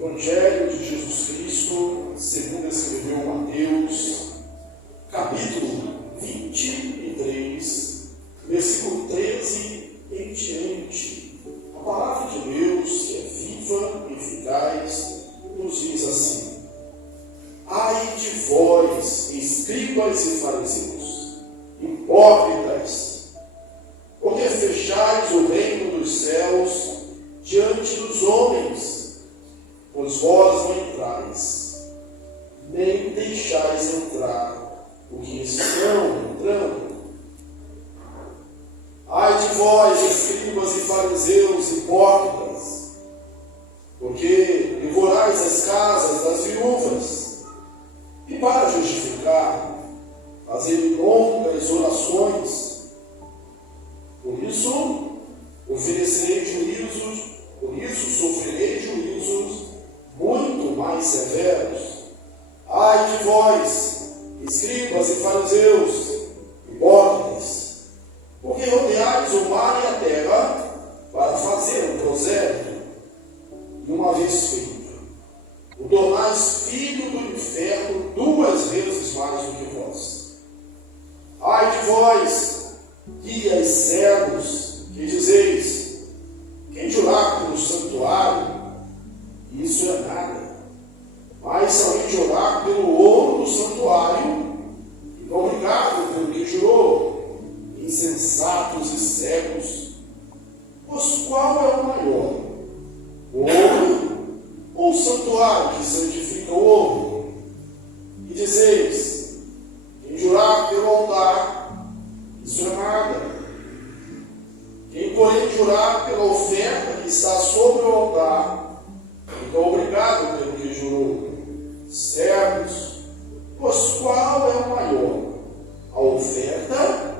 Evangelho de Jesus Cristo, segundo escreveu Mateus, capítulo 23, versículo 13 em diante. A palavra de Deus, que é viva e eficaz, nos diz assim: Ai de vós, escribas e fariseus, hipócritas, porque fechais o reino dos céus diante dos homens, pois vós não entrais, nem deixais entrar o que estão entrando. Ai de vós, escribas e fariseus, hipócritas, porque devorais as casas das viúvas, e para justificar, fazei longas orações. Por isso, sofrerei juízos muito mais severos. Ai de vós, escribas e fariseus, hipócritas, porque rodeais o mar e a terra para fazer um prosélyto, e uma vez feito, o tornais filho do inferno 2 vezes mais do que vós. Ai de vós, guias cegos, que dizeis: quem jurar pelo santuário, isso é nada. Mas se alguém jurar pelo ouro do santuário, fica obrigado pelo que jurou. Insensatos e cegos, pois qual é o maior? O ouro ou o santuário que santifica o ouro? E dizeis: quem jurar pelo altar, isso é nada. Quem, porém, jurar pela oferta que está sobre o altar, fica obrigado pelo que jurou. Servos, pois qual é o maior? A oferta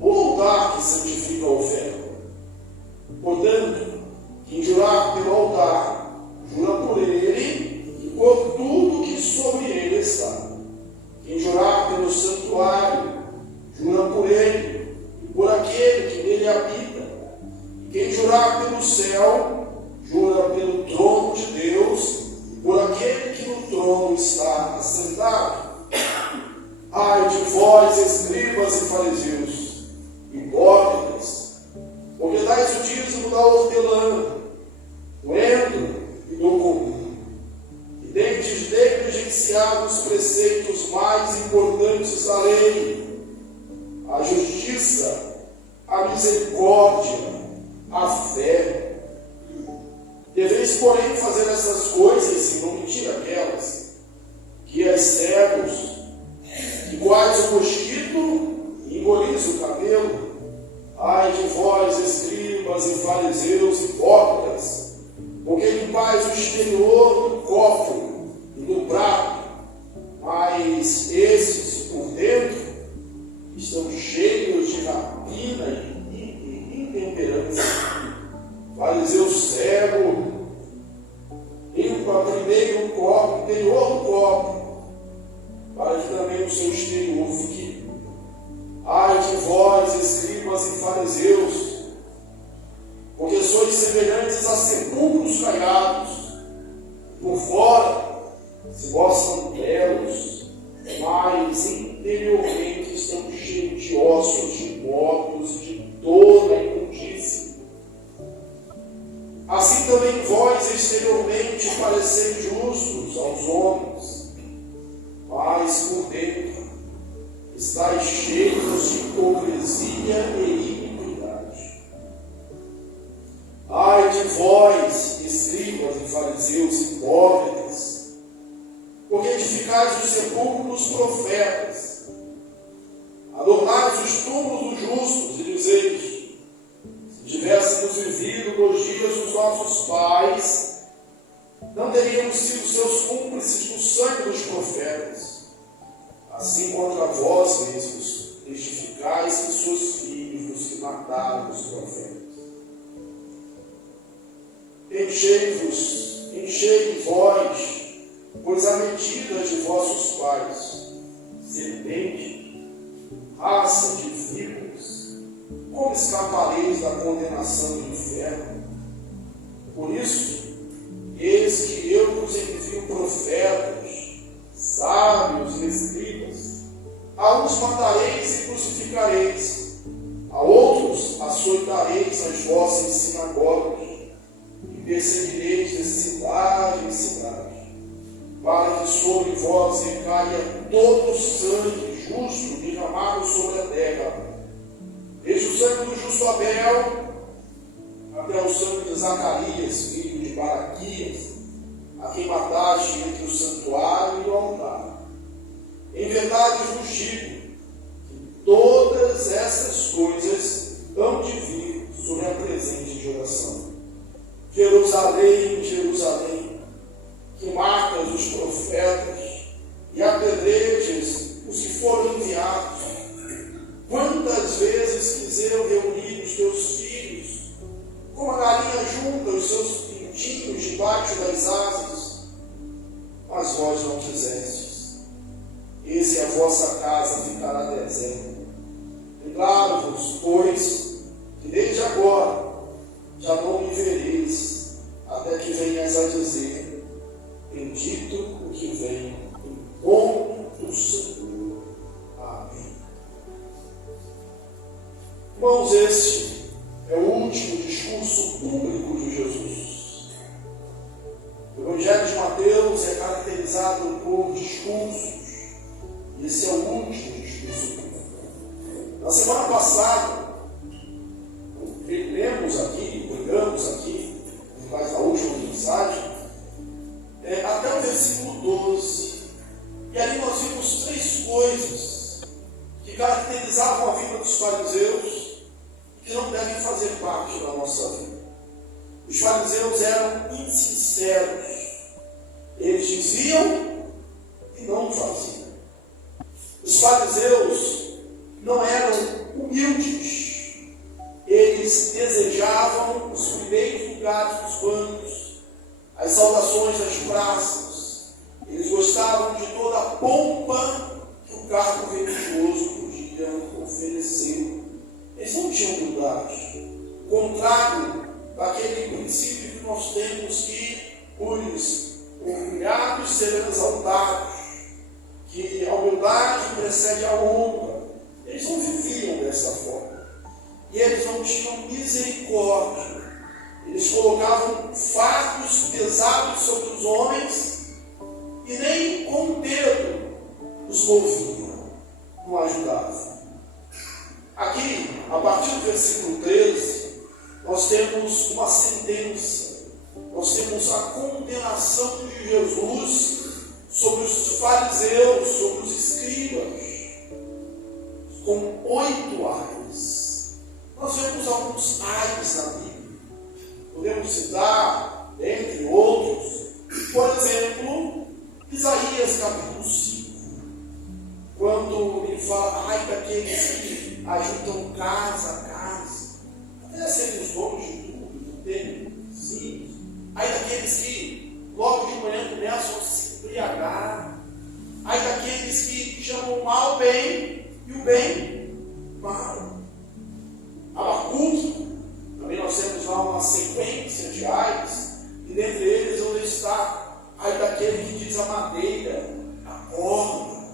ou o altar que santifica a oferta? Portanto, quem jurar pelo altar, jura por ele e por tudo que sobre ele está. Quem jurar pelo santuário, jura por ele e por aquele que nele habita. Quem jurar pelo céu, jura pelo trono de Deus e por aquele que no trono está assentado. Ai de vós, escribas e fariseus, hipócritas, porque dais o dízimo da hortelã, do endro e do comum, e tendes negligenciado os preceitos mais importantes da lei: a justiça, a misericórdia, a fé. Deveis, porém, fazer essas coisas e não mentir aquelas, que és cegos, iguais o mosquito e engolis o cabelo. Ai de vós, escribas e fariseus hipócritas, porque limpais o exterior do cofre e do prato, mas esses, por dentro, estão cheios de rapina e intemperança. Fariseu cego, limpa primeiro o copo, o interior do copo, para que também o seu exterior fique limpo. Ai de vós, escribas e fariseus, porque sois semelhantes a sepulcros caiados, por fora se mostram belos, mas interiormente estão cheios de ossos, de mortos e de toda a imundícia. Assim também vós exteriormente pareceis justos aos homens, mas por dentro estáis cheios de hipocrisia e iniquidade. Ai de vós, escribas e fariseus hipócritas, porque edificais os sepulcros dos profetas, adornais os túmulos dos justos, e dizeis: se tivéssemos vivido nos dias dos nossos pais, não teríamos sido seus cúmplices do sangue dos profetas. Assim contra vós mesmos testificais que sois filhos dos que mataram os profetas. Enchei vós, pois a medida de vossos pais, serpente, raça de víboras, como escapareis da condenação do inferno? Por isso, eles Eis que eu vos envio profetas, sábios e escribas. A uns matareis e crucificareis, a outros açoitareis nas vossas sinagogas, e perseguireis de cidade em cidade, para que sobre vós recaia todo o sangue justo derramado sobre a terra, desde o sangue do justo Abel até o sangue de Zacarias, filho de Baraquias, a quem mataste entre o santuário e o altar. Em verdade vos digo que todas essas coisas hão de vir sobre a presente geração. Jerusalém, Jerusalém, que matas os profetas e apedrejas os que foram enviados. Quantas vezes quis eu reunir os teus filhos, como a galinha junta os seus pintinhos debaixo das asas, mas vós não quisestes. Eis que a vossa casa ficará deserta. Declaro-vos, pois, que desde agora já não me vereis, até que venhas a dizer: bendito o que vem em nome do Senhor. Amém. Irmãos, este é o último discurso público de Jesus. O Evangelho de Mateus é caracterizado por discursos, e esse é o último discurso público. Na semana passada, pregamos aqui, mas na última mensagem, até o versículo 12, e ali nós vimos três coisas que caracterizavam a vida dos fariseus, que não devem fazer parte da nossa vida. Os fariseus eram insinceros. Eles diziam e não faziam. Os fariseus não eram humildes. Eles desejavam os primeiros lugares dos bancos, as saudações das praças. Eles gostavam de toda a pompa que o cargo religioso podia oferecer. Eles não tinham humildade. Contrário daquele princípio que nós temos, que os humilhados serão exaltados, que a humildade precede a honra. Eles não viviam dessa forma. E eles não tinham misericórdia. Eles colocavam fardos pesados sobre os homens e nem com o dedo os moviam, não ajudavam. Aqui, a partir do versículo 13, nós temos uma sentença, nós temos a condenação de Jesus sobre os fariseus, sobre os escribas, com 8 ais. Nós vemos alguns ais na Bíblia, podemos citar, entre outros, por exemplo, Isaías capítulo 5, quando ele fala: ai daqueles que ajudam casa a casa, até serem os donos de tudo, do tempo, sim. Ai daqueles que logo de manhã começam a se embriagar. Ai daqueles que chamam o mal bem e o bem mal. Abacuque, também nós temos lá uma sequência de ais, e dentre eles eu destaco: ai daquele que diz a madeira, a corda,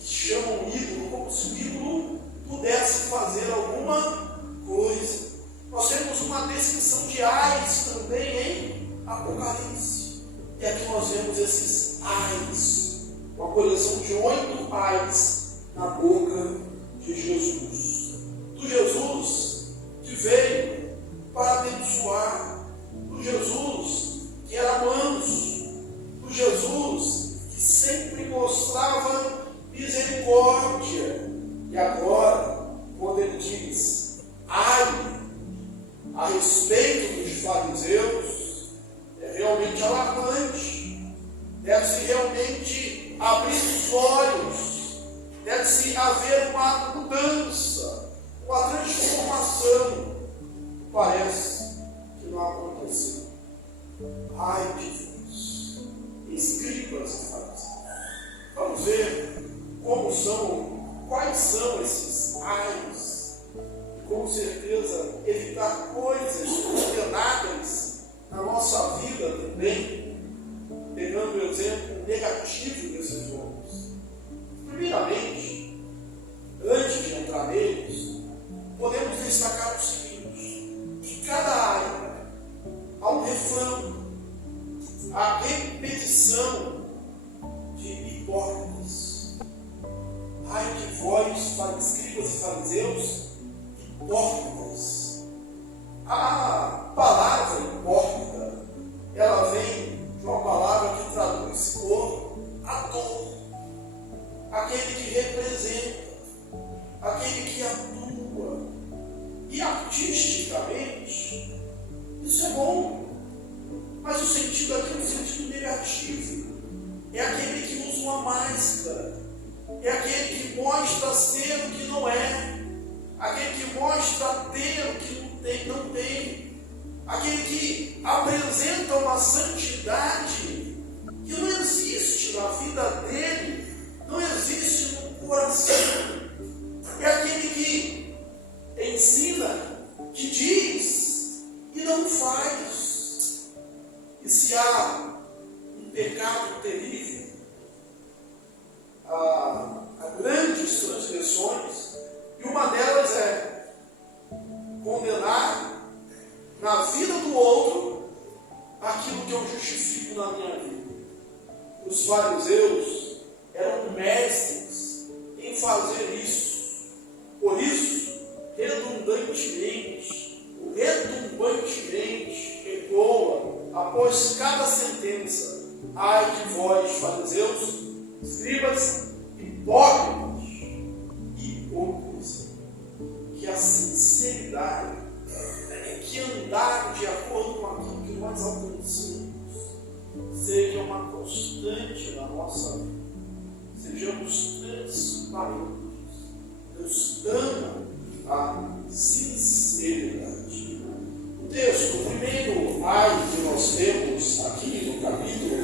que chamam o ídolo, como se o ídolo pudesse fazer alguma coisa. Nós temos uma descrição de ais também em Apocalipse. E aqui nós vemos esses ais, uma coleção de 8 ais na boca de Jesus. Do Jesus que veio para abençoar, do Jesus que era manso, do Jesus que sempre mostrava misericórdia. E agora, quando ele diz ai a respeito dos fariseus, é realmente alarmante. Deve-se realmente abrir os olhos, deve-se haver uma mudança, uma transformação. Parece que não aconteceu. Ai de vós, escribas e fariseus. Vamos ver quais são esses ais. Com certeza, evitar coisas condenáveis na nossa vida também. a repetição de hipócritas. Ai de vós, escribas e fariseus, hipócritas. A palavra hipócrita, ela vem de uma palavra que traduz por ator, aquele que representa, aquele que atua. E artisticamente, isso é bom, mas o sentido aqui é um sentido negativo. É aquele que usa uma máscara, é aquele que mostra ser o que não é, aquele que mostra ter o que não tem, aquele que apresenta uma santidade que não existe na vida dele, não existe no coração. É aquele que ensina, que diz e não faz. E se há um pecado terrível, há grandes transgressões, e uma delas é condenar na vida do outro aquilo que eu justifico na minha vida. Os fariseus eram mestres em fazer isso. Por isso, redundantemente ecoa após cada sentença: ai de vós, fariseus, escribas, hipócritas. Que a sinceridade é que andar de acordo com aquilo que nós alcançamos seja uma constante na nossa vida. Sejamos transparentes. Deus ama a sinceridade. O texto, o primeiro ai que nós temos aqui no capítulo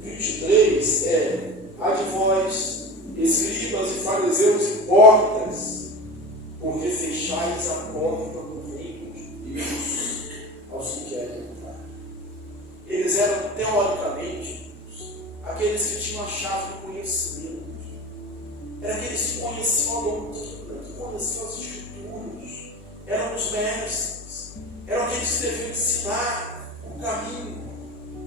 23 é: ai de vós, escribas e fariseus hipócritas, porque fechais a porta do reino de Deus aos que querem entrar. Eles eram, teoricamente, aqueles que tinham a chave do conhecimento. Eram aqueles que conheciam a doutrina, que conheciam as escrituras. Eram os mestres. Eram aqueles que deviam ensinar o caminho.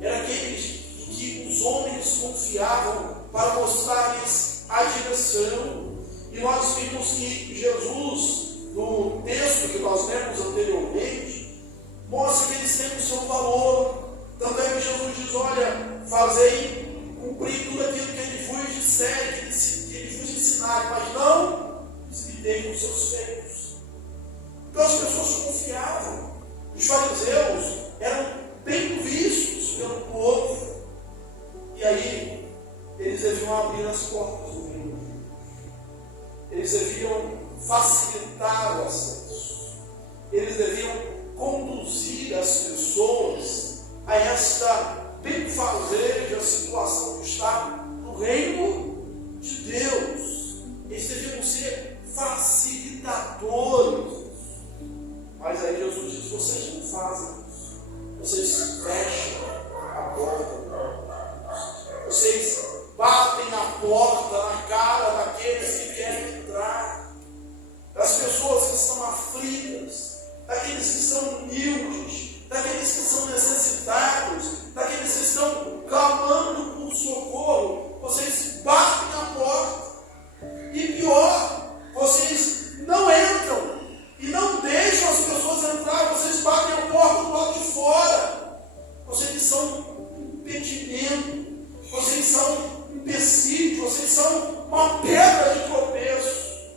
Eram aqueles que os homens confiavam para mostrar-lhes a direção. E nós vimos que Jesus, no texto que nós lemos anteriormente, mostra que eles têm o seu valor. Também Jesus diz: olha, fazei cumprir tudo aquilo que ele vos disser, que ele vos ensinar, mas não desvidei os seus feitos. Então as pessoas confiavam. Os fariseus eram bem vistos pelo povo. E aí, eles deviam abrir as portas do reino de Deus. Eles deviam facilitar o acesso. Eles deviam conduzir as pessoas a esta benfazeja situação de estar no reino de Deus. Eles deviam ser facilitadores. Mas aí Jesus diz: vocês não fazem isso. Vocês fecham a porta. Vocês batem a porta na cara daqueles que querem entrar, das pessoas que estão aflitas, daqueles que são humildes, daqueles que são necessitados, daqueles que estão clamando por socorro. Vocês batem a porta. E pior, vocês não entram e não deixam as pessoas entrar. Vocês batem a porta do lado de fora. Vocês são impedimento. Vocês são empecilho, vocês são uma pedra de tropeço.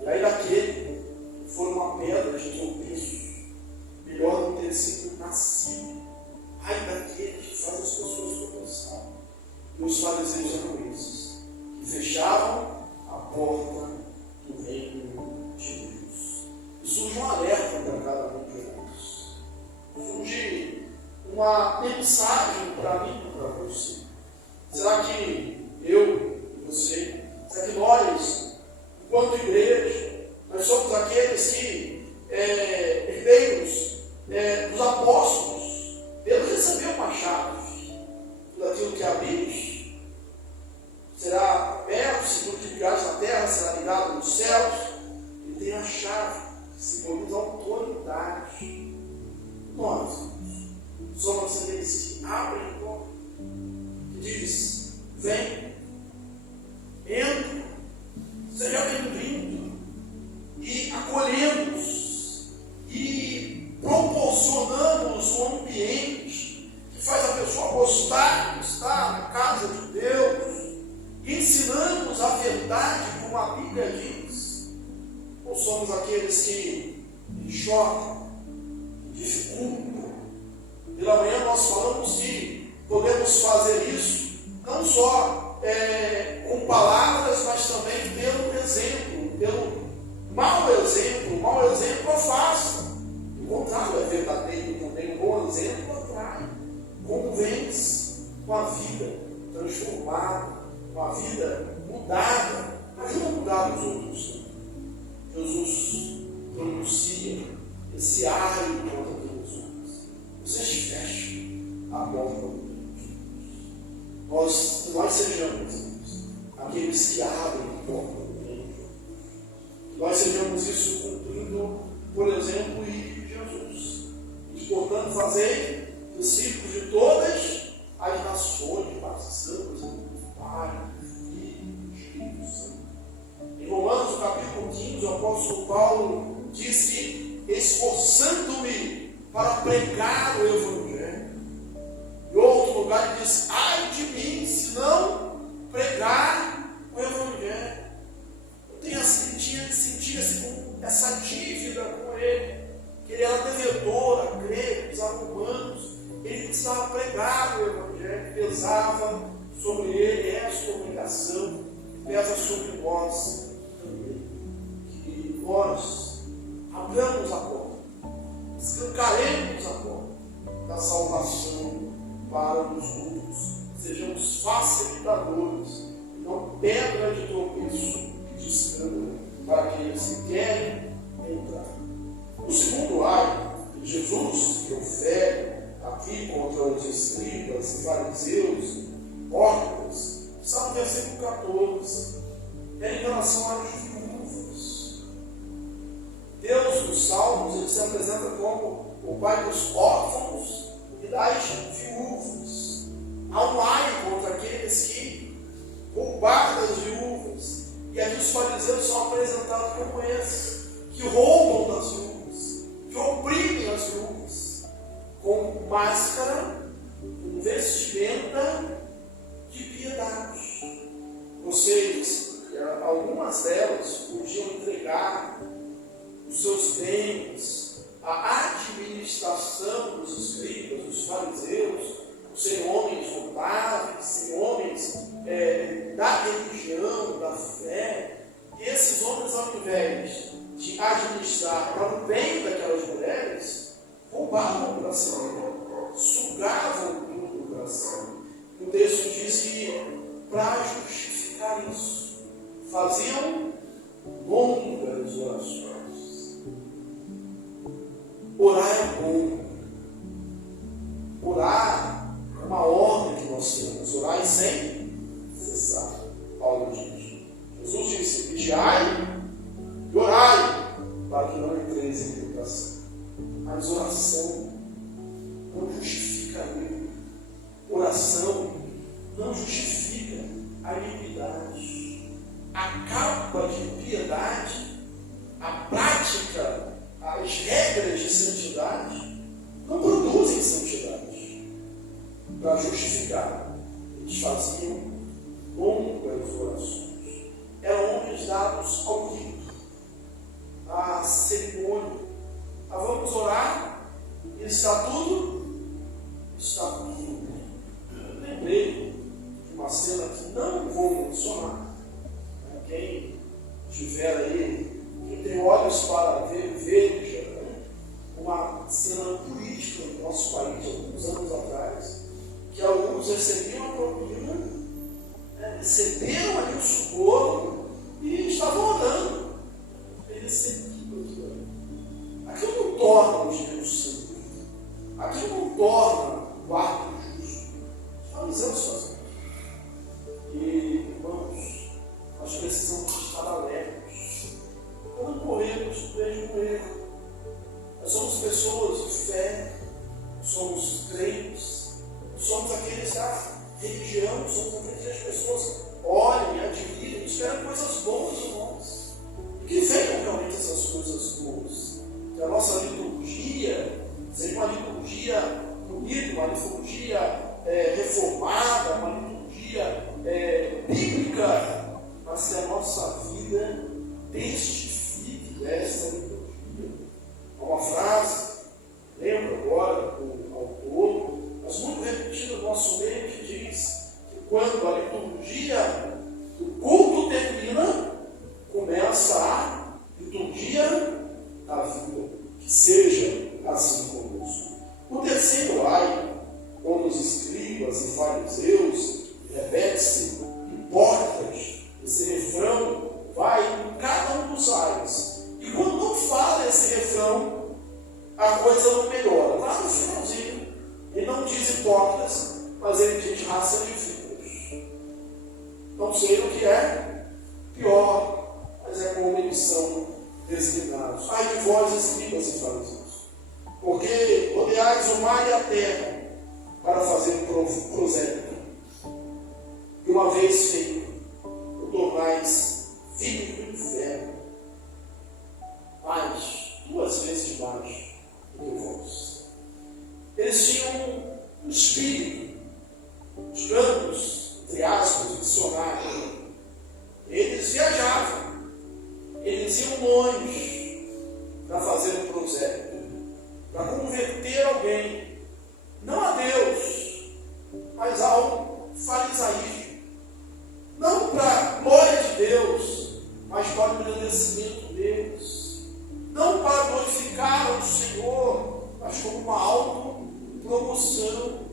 E aí daquele que for uma pedra de tropeço, melhor não ter sido nascido. Ai daquele que faz as pessoas tropeçarem. E os fariseus eram esses, que fechavam a porta do reino de Deus. E surge um alerta para cada um de nós. Surge uma mensagem para mim e para você. Será que eu e você, será que nós, enquanto igreja, nós somos aqueles que, herdeiros dos apóstolos? Deus recebeu uma chave. Tudo aquilo que abrimos será aberto, segundo que ligares na terra, será ligado nos céus. Ele tem a chave, que simboliza a autoridade. Nós somos aqueles que abrem a porta, que diz: vem, entra, seja bem-vindo, e acolhemos e proporcionamos um ambiente que faz a pessoa gostar de estar na casa de Deus, e ensinamos a verdade como a Bíblia diz. Ou somos aqueles que choram, que dificultam? Pela manhã nós falamos que podemos fazer isso não só com palavras, mas também pelo exemplo, pelo mau exemplo. O mau exemplo afasta, o contrário é verdadeiro também. O bom exemplo atrai. Convence com a vida transformada, com a vida mudada, ajuda a mudar os outros. Jesus pronuncia esse ai contra aqueles homens. Vocês fecham a porta de Deus. Nós sejamos aqueles que abrem a porta do reino. Nós sejamos isso cumprindo, por exemplo, em Jesus. E, portanto, fazer discípulos de todas as nações, batizando-os em Pai, Filho e Espírito Santo. Em Romanos, capítulo 15, o apóstolo Paulo diz que esforçando-me para pregar o Evangelho. Em outro lugar ele diz: ai de mim se não pregar o Evangelho. Eu tinha sentido essa dívida com ele, que ele era devedor a gregos, a romanos. Ele precisava pregar o Evangelho, pesava sobre ele esta obrigação, pesa sobre nós também. Que nós abramos a porta, escancaremos a porta da salvação para os outros, sejamos facilitadores, não pedra de tropeço e de escândalo para aqueles que querem entrar. O segundo ai que Jesus profere aqui contra os escribas e fariseus, hipócritas, está no versículo 14, é em relação às viúvas. Deus, nos Salmos, ele se apresenta como o Pai dos órfãos e das viúvas. Há um ai contra aqueles que roubaram das viúvas, e ali os fariseus são apresentados como esses, que roubam das viúvas, que oprimem as viúvas, com máscara, com vestimenta de piedade. Vocês, algumas delas, podiam entregar os seus bens, a administração dos escribas, dos fariseus, serem homens notáveis, serem homens da religião, da fé. E esses homens, ao invés de administrar para o bem daquelas mulheres, roubavam para si, sugavam tudo para si. O texto diz que, para justificar isso, faziam longas orações. Orar é bom. Orar é uma ordem que nós temos. Orar sem cessar. Paulo diz. Jesus disse: vigiai e orai, para que não entreis em tentação. Mas oração não justifica erro. Oração não justifica a iniquidade. A capa de piedade, a prática, as regras de santidade não produzem santidade. Para justificar, eles faziam longas orações. Eram homens dados ao rito, à cerimônia. Vamos orar e está tudo? Está tudo. Eu lembrei de uma cena que não vou mencionar. Quem tiver aí, quem tem olhos para ver, veja uma cena política no nosso país, alguns anos atrás, que alguns recebiam a propina, receberam ali o socorro e estavam orando. Eles recebiam aquilo ali. Aquilo não torna o Deus santo. Aquilo não torna o ato justo. Os fariseus fazem. E, irmãos, nós precisamos estar alertas. Não corremos do mesmo erro. Nós somos pessoas de fé, somos somos crentes, somos aqueles da religião, somos aqueles que as pessoas olham e admiram, esperam coisas boas de nós. E que venham realmente essas coisas boas. Que a nossa liturgia seja uma liturgia bonita, uma liturgia reformada, uma liturgia bíblica, mas que a nossa vida testifique dessa liturgia. Uma frase, lembro agora o autor, mas muito repetida no nosso meio, que diz que quando a liturgia do culto termina, começa a liturgia da vida. Que seja assim conosco. O terceiro ai, quando os escribas e fariseus, repete-se, hipócritas, esse refrão vai em cada um dos ais. E quando não fala esse refrão, a coisa não melhora. Lá no finalzinho, ele não diz hipócritas, mas ele diz raça de víboras. Não sei o que é pior, mas é como eles são designados. Ai de vós, escribas e fariseus, porque rodeais o mar e a terra para fazer prosélito. E uma vez feito, o tornais filho do inferno, mais, 2 vezes mais do que vós. Eles tinham um espírito, os campos, entre aspas, missionários. Eles viajavam, eles iam longe para fazer um prosélito, para converter alguém, não a Deus, mas ao farisaísmo. Não para a glória de Deus, mas para o engrandecimento deles. Não para glorificar o Senhor, mas como uma autopromoção.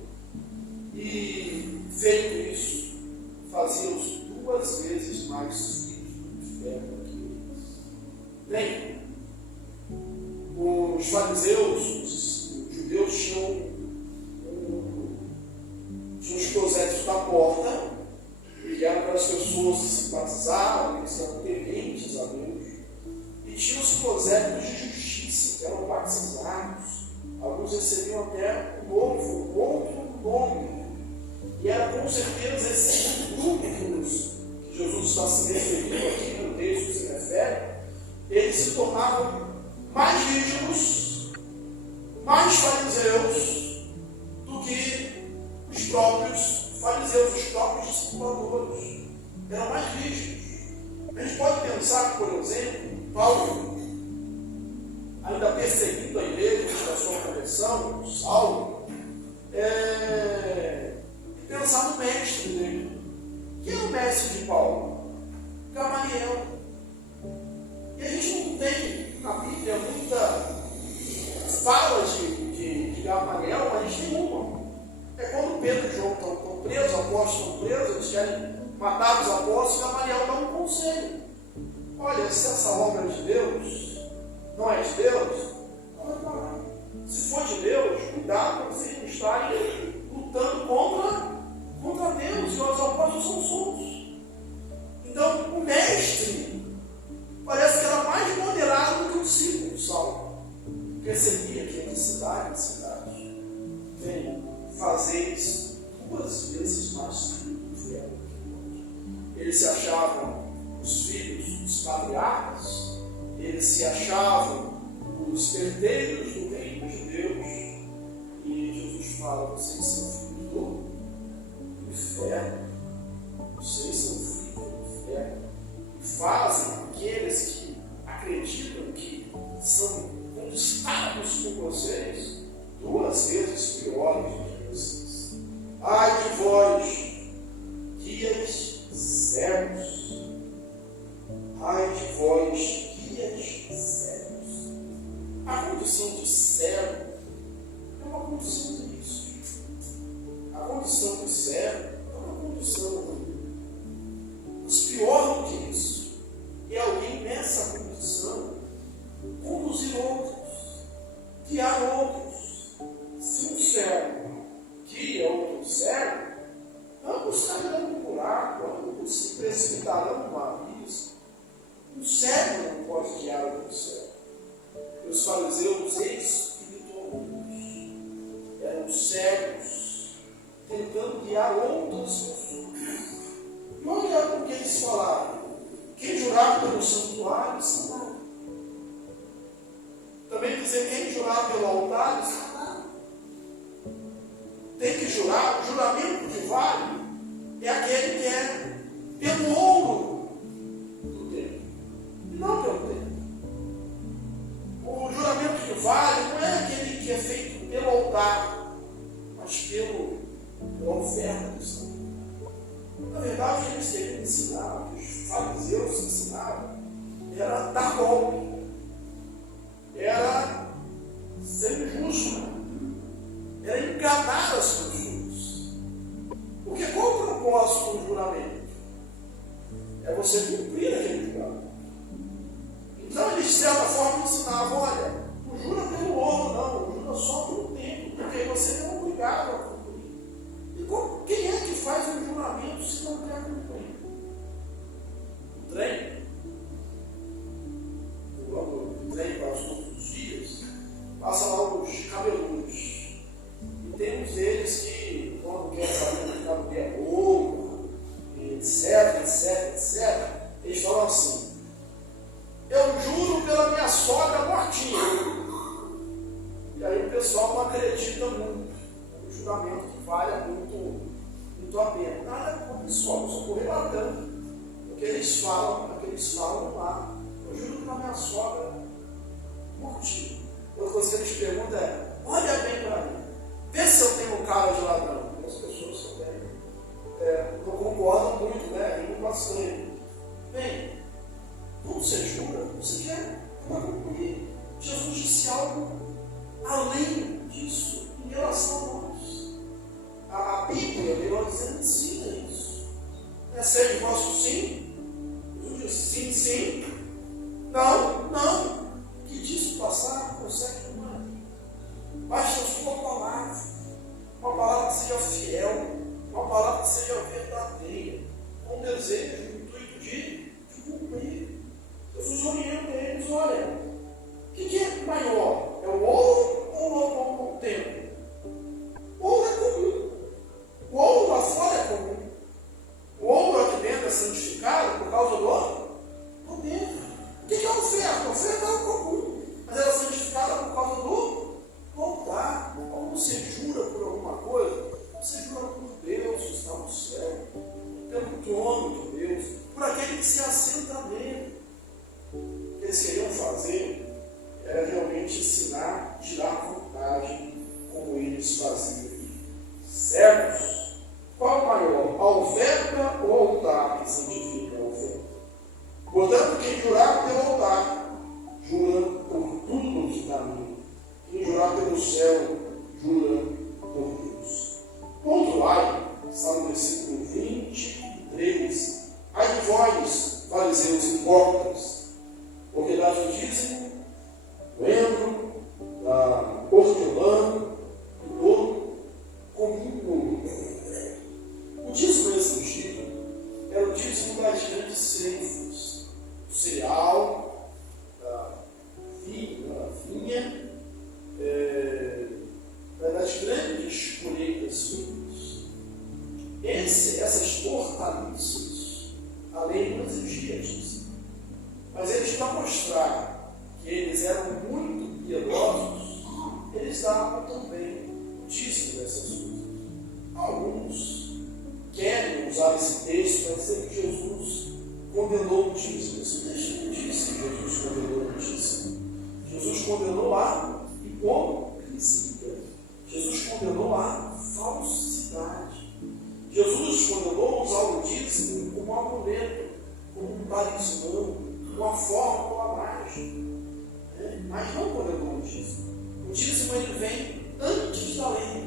E, feito isso, fazia-os 2 vezes mais filhos do inferno que eles. Bem, os fariseus, os judeus tinham os prosélitos da porta, que eram para as pessoas que se batizavam, que são tementes a Deus. E tinha os prosélitos de justiça, que eram batizados. Alguns recebiam até um outro nome. E era com certeza esses grupos que Jesus está se referindo aqui no texto que se refere, eles se tornavam mais rígidos, mais fariseus do que os próprios fariseus, os próprios discipuladores. Eram mais rígidos. A gente pode pensar que, por exemplo, Paulo, ainda perseguindo a igreja da sua conversão, Saulo, e pensar no mestre dele. Quem é o mestre de Paulo? Gamaliel. E a gente não tem na Bíblia muita fala de Gamaliel, mas a gente tem uma. É quando Pedro e João estão presos, os apóstolos estão presos, eles querem matar os apóstolos, Gamaliel dá um conselho. Olha, se essa obra é de Deus, não é de Deus, não vai parar. Se for de Deus, cuidado para vocês não estarem lutando contra Deus, e os apóstolos são soltos. Então, o mestre parece que era mais moderado do que o discípulo, Saulo. Percebia que entre cidade e cidade, vem fazer 2 vezes mais filho do inferno. Eles se achavam os filhos dos patriarcas, eles se achavam os herdeiros do reino de Deus, e Jesus fala: vocês são filhos do inferno, vocês são filhos do inferno, e fazem aqueles que acreditam que são conquistados por vocês 2 vezes piores do que vocês. Ai de vós, guias cegos. Ai de vós, guias cegos. A condição de cego é uma condição de risco. A condição de cego é uma condição ruim. Mas pior do que isso é alguém nessa condição conduzir outros, guiar outros. Se um cego guia outro cego, ambos cairão no buraco, ambos se precipitarão no abismo. Um cego não pode guiar outro cego. Os fariseus espiritualmente eram cegos, tentando guiar outras pessoas. E olha o que eles falaram: quem jurar pelo santuário está. Também dizer, quem jurar pelo altar está. Tem que jurar. O juramento que vale é aquele que é pelo ouro do templo, e não pelo templo. O juramento que vale não é aquele que é feito pelo altar, mas pela oferta do santo. Na verdade, o que eles queriam ensinar, o que os fariseus ensinavam, era dar golpe, era ser injusto, era enganar as pessoas. Porque qual é o propósito do juramento? É você cumprir aquele juramento. Então eles de certa forma ensinavam: olha, não jura pelo ouro, não, jura só pelo tempo, porque você não é obrigado a cumprir. E quem é que faz um juramento se não quer cumprir? O trem? O trem passa todos os dias, passa lá os cabeludos. E tem uns deles que, quando quer saber do mercado que é ouro, etc, eles falam assim: eu juro pela minha sogra mortinha. E aí o pessoal não acredita muito. É um juramento que vale muito a pena. Nada contra isso, só estou relatando o que eles falam lá. Eu juro pela minha sogra mortinha. Outra coisa que eles perguntam é: olha bem para mim, vê se eu tenho cara de ladrão. As pessoas também não concordam muito, né? Rindo bastante. Bem, quando você jura, você quer cumprir. Jesus disse algo além disso em relação a nós. A Bíblia, melhor dizendo, ensina isso. Seja vosso sim. Jesus disse sim. Não. Que disso passar consegue mais. Basta a sua palavra. Uma palavra que seja fiel. Uma palavra que seja verdadeira. Com desejo, intuito de cumprir. Jesus orienta eles: olha, o que é maior? É o ouro ou o templo? O ouro é comum. O ouro lá fora é comum. O ouro aqui dentro é santificado por causa do templo. O que é a oferta? A oferta é comum, mas ela é santificada por causa do altar. Quando você jura por alguma coisa, você jura por Deus que está no céu, pelo trono de Deus, por aquele que se assenta nele. O que eles queriam fazer era realmente ensinar, tirar vantagem, como eles faziam. Certos? Qual o maior? A oferta ou o altar que santifica a oferta? Portanto, quem jurar pelo altar, jura por tudo que está nele. Quem jurar pelo céu, jura por Deus. Ponto lá, está no versículo 23. Ai de vós, fariseus hipócritas, porque dás o dízimo, do endro, da hortelã, do cominho. O dízimo nesse sentido era o dízimo das grandes ceifas, do cereal, da vinha, das grandes colheitas feitas. Essas hortaliças, a lei não exigia disso. Mas eles, para mostrar que eles eram muito piedosos, eles davam também o dízimo dessas coisas. Alguns querem usar esse texto para dizer que Jesus condenou o dízimo. Esse texto não diz que Jesus condenou o dízimo. Jesus condenou a hipocrisia. Jesus condenou a falsidade. Jesus condenou usar o dízimo como um amuleto, como um talismã, uma forma, uma mágica. Mas não condenou o dízimo. O dízimo ele vem antes da lei.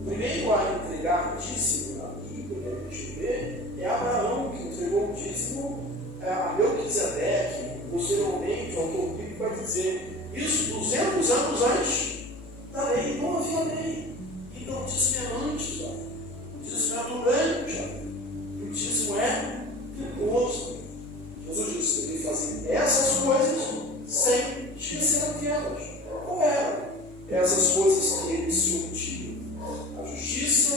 O primeiro a entregar o dízimo na Bíblia, que a gente vê, é Abraão, que entregou o dízimo a Melquisedeque. Posteriormente, o autor bíblico vai dizer isso 200 anos antes da lei. Não havia lei. Então o dízimo é antes da lei. O dízimo é durante a lei. E o dízimo é depois. Jesus disse que ele fazia essas coisas sem esquecer aquelas. Qual eram essas coisas que ele se obtinha? A justiça,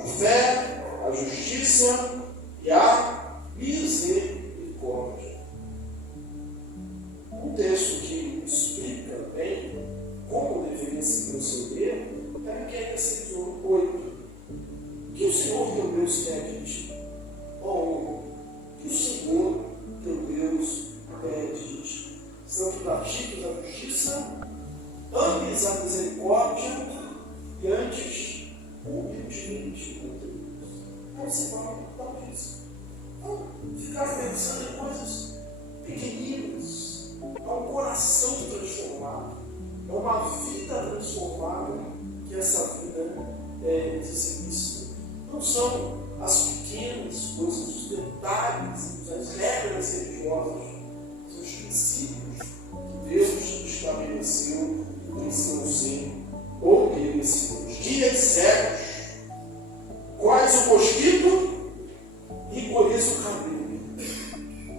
a fé, a justiça e a misericórdia. Um texto que explica bem como deveria se proceder é Miqueias 6:8. Que o Senhor teu Deus pede de ti, ó, que o Senhor teu Deus pede de ti, são que pratiques a justiça, ames a misericórdia e antes humildemente com Deus. Então você vai dar isso. Não ficar pensando em coisas pequeninas. É um coração transformado. É uma vida transformada que essa vida necessita. Não são as pequenas coisas, os detalhes, as regras religiosas, são os princípios que Deus estabeleceu e precisam ser obedecidos. Dias cegos, quais o mosquito e coriza o cabelo.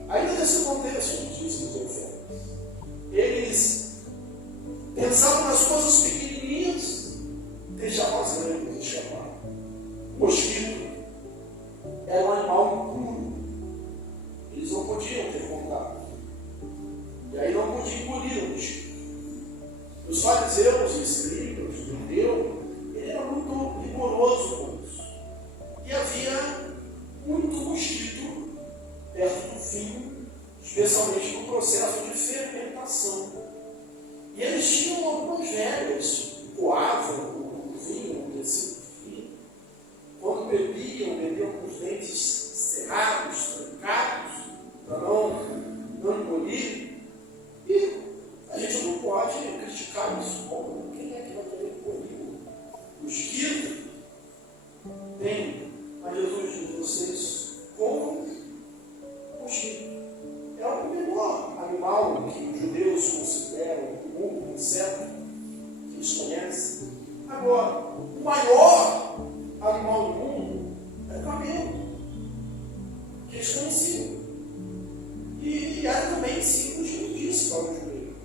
Ainda nesse contexto, diz os ofertas, eles pensavam nas coisas pequenininhas, deixavam as grandes escapar. O mosquito era um animal impuro. Eles não podiam ter contato. E aí não podiam engolir o mosquito. Os fariseus e escribas, o judeu, ele era muito rigoroso com isso. E havia muito mosquito perto do vinho, especialmente no processo de fermentação. E eles tinham algumas regras, coavam o vinho, o tecido do vinho. Quando bebiam com os dentes cerrados, trancados, para não engolir. E a gente não pode criticar isso. Como quem é que vai poder engolir o mosquito? Bem, mas Jesus diz: vocês comam mosquito. É o menor animal que os judeus consideram comum, um inseto que eles conhecem. Agora, o maior animal do mundo é o camelo, que eles conheciam. E era também símbolo de imundice para os judeus.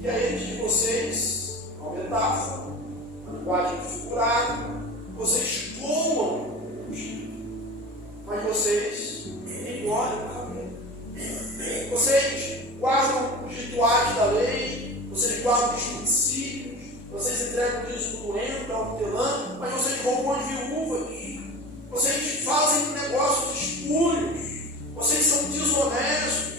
E aí ele diz que vocês, uma metáfora, uma linguagem figurada, vocês comam o mosquito, mas vocês engolem o camelo. Vocês guardam os rituais da lei, vocês guardam os princípios, vocês entregam o dízimo do ento, ao hortelã, mas vocês roubam as viúvas, vocês fazem negócios espúrios, vocês são desonestos,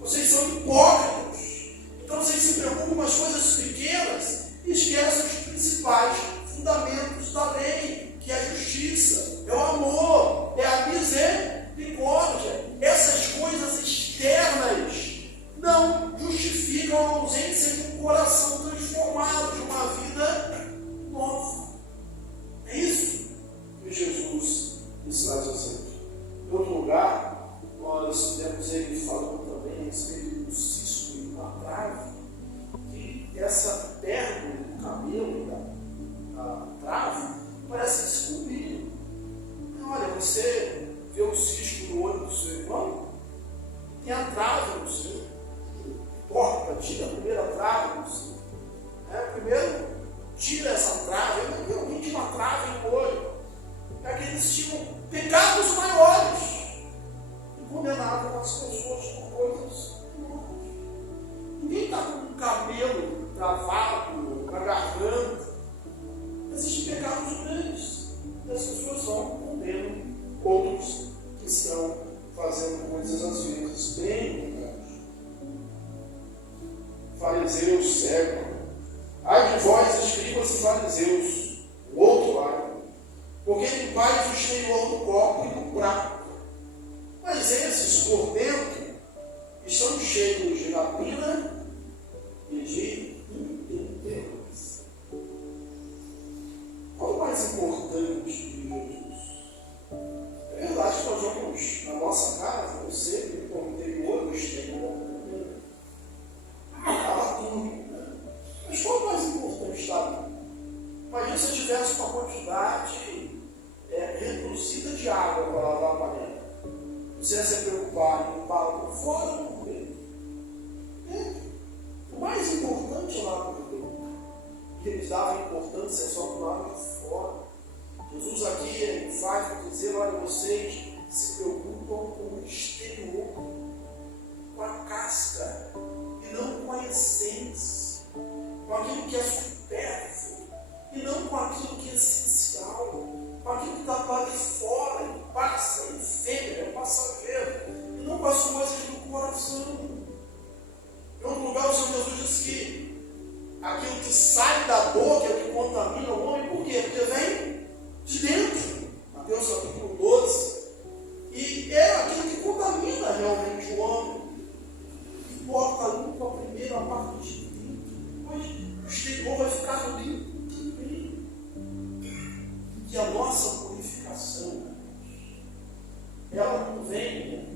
vocês são hipócritas. Então vocês se preocupam com as coisas pequenas e esquecem os principais fundamentos da lei, que é a justiça, é o amor, é a misericórdia. Essas coisas externas não justificam a ausência de um coração transformado, de uma vida nova. É isso que Jesus nos traz exemplo. Em outro lugar, nós temos ele falando também a respeito do cisco e da trave, que essa perna do cabelo da trave parece que se combinam. Olha, você vê o cisco no olho do seu irmão, tem a trave no seu. Corta, tira a primeira trave no seu. Primeiro, tira essa trave. Eu não tinha uma trave no olho. É que eles tinham pecados maiores e condenavam as pessoas por coisas menores. Ninguém está com um cabelo travado na garganta. Existem pecados grandes. E as pessoas condenam outros que estão fazendo coisas às vezes bem grandes. Fariseus cegos. Ai de vós, escribas e fariseus, o outro ai, porque limpais o exterior do copo e do prato, mas esses por dentro estão cheios de rapina e de intemperança. Qual o mais importante de Jesus? É verdade que nós vamos na nossa casa, você, no interior do exterior, tudo. Mas qual é o mais importante, sabe? Imagina se eu tivesse uma quantidade reduzida de água para lavar a panela. Você ia se preocupar em limpar por fora ou por dentro? O mais importante é lavar por dentro. porque eles davam importância só para o lado de fora. Jesus aqui é enfático dizer: olha, vocês se preocupam com o exterior, com a casca, e não com a essência, com aquilo que é supérfluo, e não com aquilo que é essencial, com aquilo que está lá de fora, e passa, e efêmero, é passageiro, e não com as coisas do coração. Em outro lugar, o Senhor Jesus disse que aquilo que sai da boca é o que contamina o homem. Por quê? Porque vem de dentro. Mateus capítulo 12. E é aquilo que contamina realmente o homem. Importa limpo a primeira parte de dentro. Depois o exterior vai ficar limpo também. Que a nossa purificação, ela não vem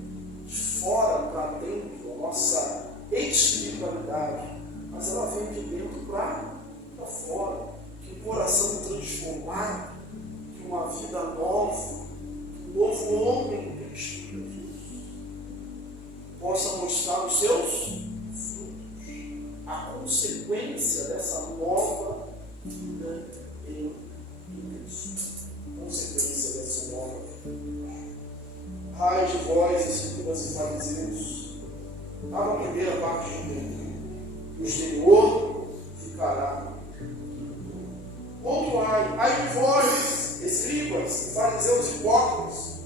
de fora para dentro, a nossa espiritualidade, mas ela vem de dentro para fora. Que um coração transformado, que uma vida nova, que um novo homem em Cristo Jesus possa mostrar os seus frutos, a consequência dessa nova vida em Cristo. Consequência dessa nova vida. Ai de vós, escribas e fariseus, estava a primeira parte do exterior ficará. Outro ai de vós, escribas e fariseus hipócritas,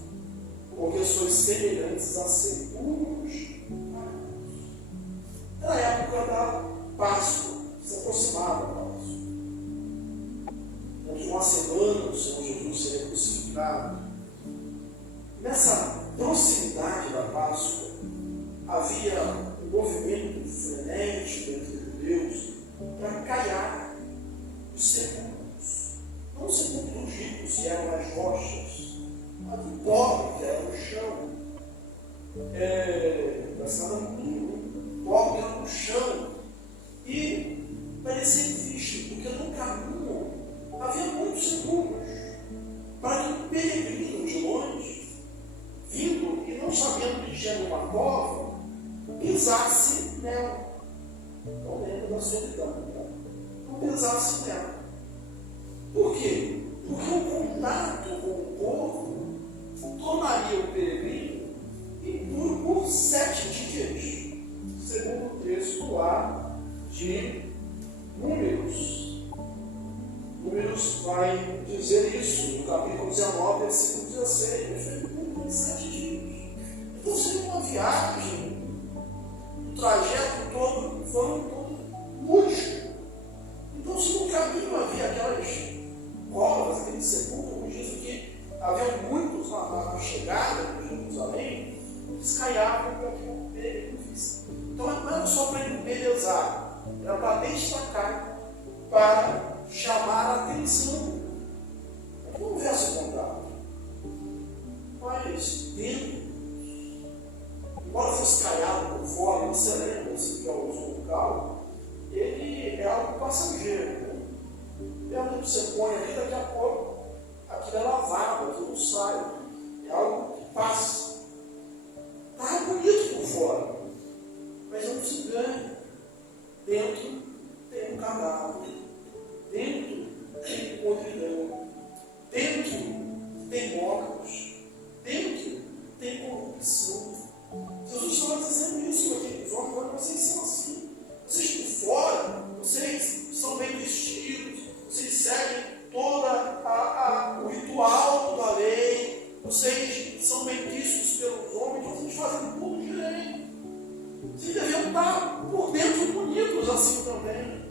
porque sois semelhantes a sepulcros. Era a época da Páscoa, se aproximava da Páscoa. Dentro de uma semana o Senhor Jesus seria crucificado. Nessa proximidade da Páscoa, havia um movimento frenético entre os judeus para caiar os sepulcros. Não os sepulcros ricos, que eram as rochas, mas o pobre, que era no chão. O pobre era no chão. E parecia visto, porque no caminho havia muitos sepulcros, para que o peregrino de longe, vindo e não sabendo que tinha uma cova, pisasse nela. Não lembro da solidão, tá? Não pisasse nela. Por quê? Porque o contato com o corpo tornaria o peregrino impuro por 7 dias, segundo o texto lá de Números. Números vai dizer isso, no capítulo 19, versículo 16. Ele foi impuro por 7 dias. Então seria uma viagem, o trajeto todo foi todo luxo. Então, se no caminho havia aquelas covas, aqueles sepulcros, diz que havia muitos na chegada de Jerusalém, eles caiavam para que o peregrino visse. Então, não era só para ele belezar, era para destacar, para chamar a atenção. Não houvesse contato. Mas dentro, embora fosse caiado por fora, você lembra, você que é o local, ele é algo passageiro. Né? Dentro que você põe ali, daqui a pouco, aquilo é lavado, aquilo não sai. É algo que passa. Está bonito por fora, mas não se engane. Dentro tem um cadáver, dentro tem podridão, dentro tem mortos, dentro tem corrupção. Jesus estava dizendo isso naqueles homens: agora vocês são assim. Vocês por fora, vocês são bem vestidos, vocês seguem todo o ritual da lei, vocês são bem vistos pelos homens, vocês fazem tudo direito. Vocês deviam estar por dentro bonitos assim também,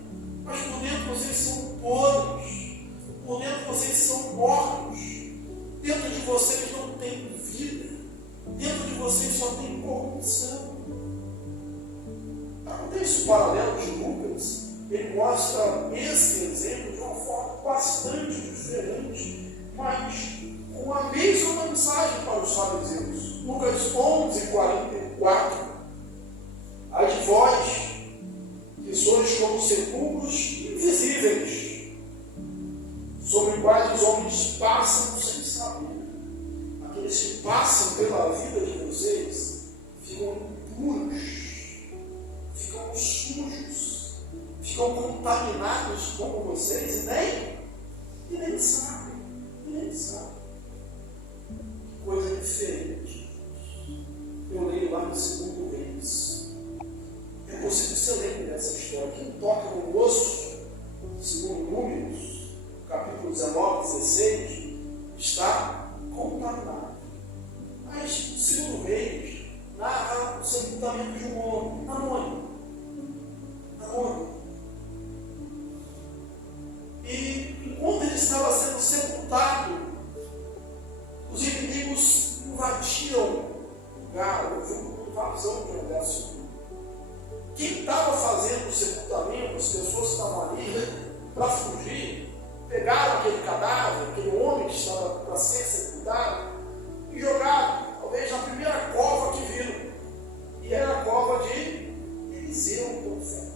mas por dentro vocês são podres, por dentro vocês são mortos, dentro de vocês não tem vida, dentro de vocês só tem corrupção. No texto paralelo de Lucas, ele mostra esse exemplo de uma forma bastante diferente, mas com a mesma mensagem para os fariseus. Lucas 11, 44. Ai de vós, que sois como sepulcros invisíveis, sobre os quais os homens passam sem saber. Aqueles que passam pela vida de vocês ficam impuros, ficam sujos, ficam contaminados como vocês. nem sabe. Que coisa diferente. Eu leio lá no 2 Reis. É possível que você lembre dessa história. Quem toca no osso, segundo Números, capítulo 19, 16, está contaminado. Mas, segundo Reis, narra o sepultamento de um homem, anônimo. E enquanto ele estava sendo sepultado, os inimigos invadiram o lugar, houve uma invasão de um exército. Quem estava fazendo o sepultamento, as pessoas que estavam ali para fugir, pegaram aquele cadáver, aquele homem que estava para ser sepultado, e jogaram, talvez na primeira cova que viram. E era a cova de Eliseu, o profeta.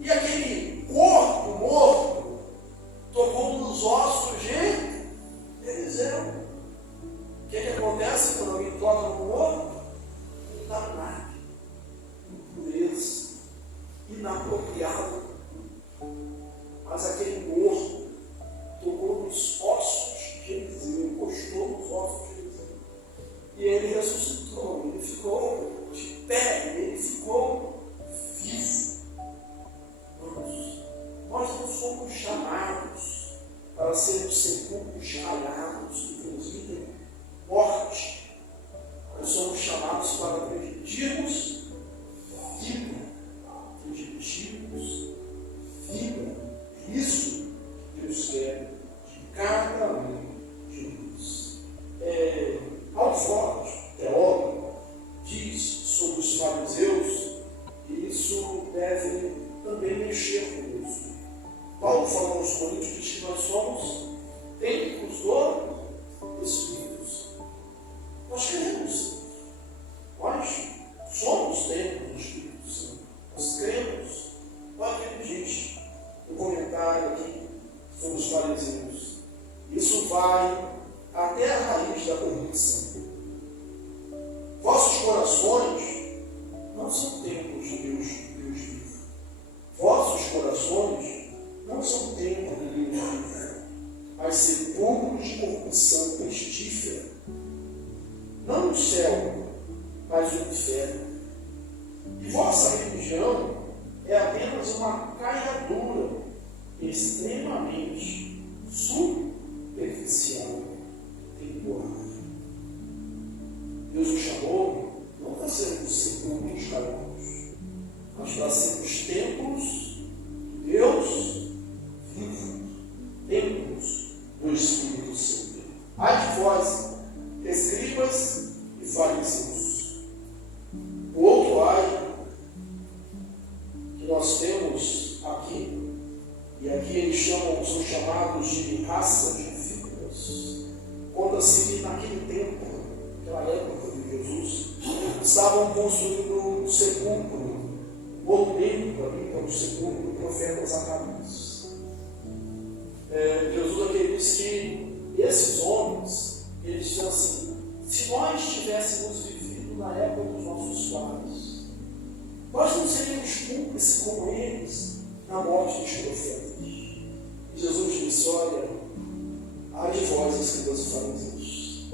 E aquele corpo morto tocou nos ossos de Eliseu. O que acontece quando alguém toca no morto? Contaminado, impureza, inapropriado. Mas aquele morto tocou nos ossos de Eliseu, encostou nos ossos de Eliseu. E ele ressuscitou, ele ficou de pé, ele ficou vivo. Nós não somos chamados para sermos sepulcros calhados, inclusive morte. Nós somos chamados para transmitirmos vida. Isso Deus quer de cada um de nós. Paulo, teólogo, diz sobre os fariseus, e isso deve também mexer conosco. Paulo fala aos Coríntios que nós somos templos do Espírito. Nós queremos, nós somos templos do Espírito Santo. Nós cremos. Olha o que diz no comentário aqui sobre os fariseus. Isso vai até a raiz da corrupção. Vossos corações não são templos de Deus vivo. Vossos corações não são templos de Deus vivo, mas sepulcros de corrupção pestífera. Não no céu, mas no inferno. E vossa religião é apenas uma caiadura extremamente superficial, temporária. Deus nos chamou não para sermos sepulcros calados, mas para sermos templos de Deus vivo, templos do Espírito Santo. Ai de vós, escribas e fariseus. O outro ai que nós temos aqui, e aqui eles são chamados de raça de víboras. Conta-se que naquele tempo, naquela época de Jesus, estavam construindo um sepulcro, um monumento ali para o sepulcro do profeta Zacarias. Jesus aqui diz que esses homens, eles dizem assim: se nós tivéssemos vivido na época dos nossos pais, nós não seríamos cúmplices como eles na morte dos profetas. E Jesus disse: olha, ai de vós, escribas e fariseus,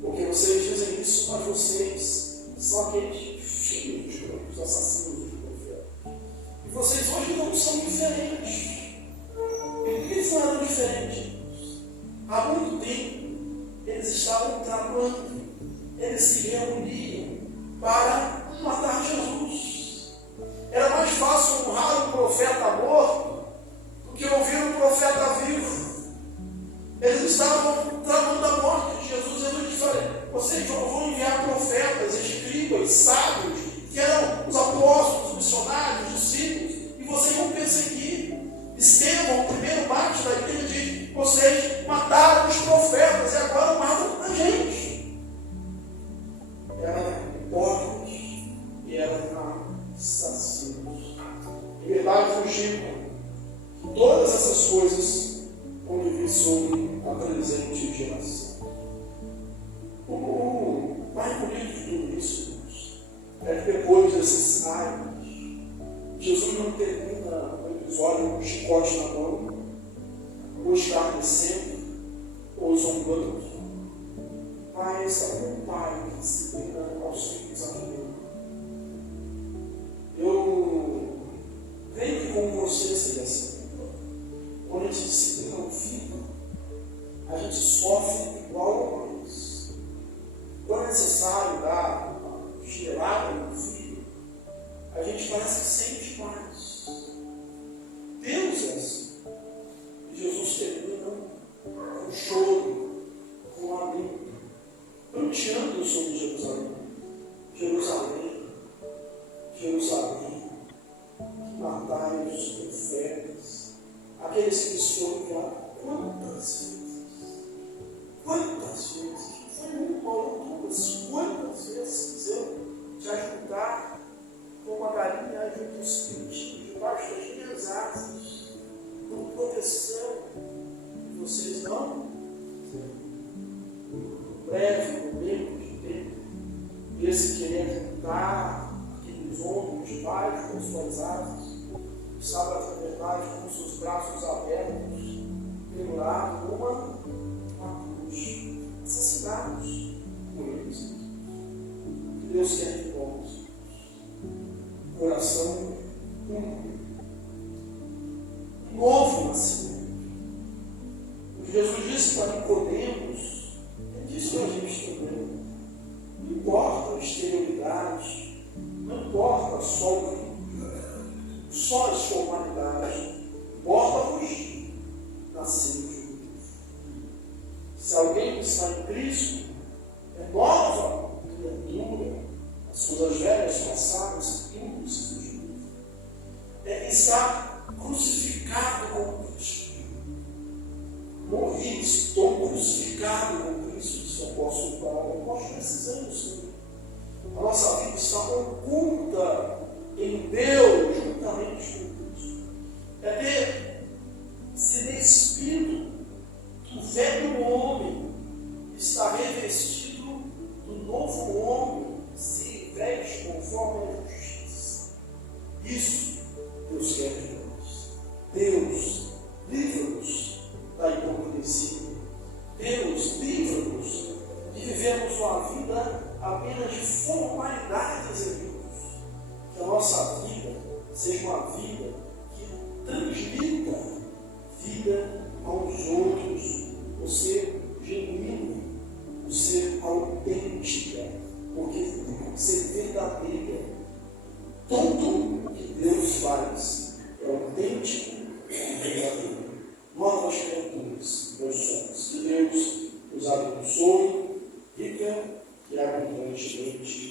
porque vocês dizem isso, mas vocês são aqueles filhos dos assassinos dos profetas. E vocês hoje não são diferentes. Eles não eram diferentes. Há muito tempo eles estavam tramando, eles se reuniam para matar Jesus. Era mais fácil honrar um profeta morto do que ouvir um profeta vivo. Eles estavam tramando a morte de Jesus. Jesus disse: olha, vocês vão enviar profetas, escribas, sábios, que eram os apóstolos, missionários, discípulos, e vocês vão perseguir. Estevão, o primeiro mártir da igreja, diz: vocês mataram os profetas e agora matam a gente. Eram hipócritas e eram assassinos. Em verdade, fugiram de todas essas coisas quando vi sobre a presente geração. O mais bonito de tudo isso, irmãos, é que depois desses anos, Jesus não termina o episódio com um chicote na mão. O ou escarnecendo, ou zombando. Mas algum pai que disciplina aos filhos aqui. Eu creio que com você seja assim. Quando a gente disciplina um filho, a gente sofre igual a eles. Quando é necessário dar uma chinelada no filho, a gente parece que sente mais. Deus é assim. E Jesus termina com choro, com lamento, pranteando sobre Jerusalém. Jerusalém, Jerusalém, que matai os profetas, aqueles que lhes foram enviados. Quantas vezes? Quantas vezes? Foi uma ou duas. Quantas vezes quiseram te ajudar como uma galinha ajuda os pintinhos debaixo das minhas asas, por proteção, e vocês não? Breve momento de tempo, esse querer juntar aqueles ombros debaixo das suas asas, sabe a verdade, com os seus braços abertos, pendurado uma cruz, assassinados com eles. Que Deus quer de nós. Coração único. Novo nascimento. Jesus disse para Nicodemos, ele disse para a gente também, não importa a exterioridade, não importa só as formalidades, importa-vos nascer de novo. Se alguém está em Cristo, é nova criatura, as coisas velhas passadas, tudo se fez novo. Está crucificado com Cristo. Morri, estou crucificado com Cristo, disse o apóstolo Paulo. Nós precisamos, Senhor. A nossa vida está oculta em Deus, juntamente com Cristo. É ter se despido do velho homem, está revestido do novo homem, se veste conforme a justiça. Isso Deus quer de nós. Deus, livra-nos da hipocrisia. Deus, livra-nos de vivermos uma vida apenas de formalidades em Deus. Que a nossa vida seja uma vida que transmita vida aos outros. O ser genuíno, o ser autêntica, porque tem que ser verdadeira. Tudo que Deus faz é autêntico e verdadeiro. Novas criaturas, nós somos. Que Deus nos abençoe, rica e abundantemente.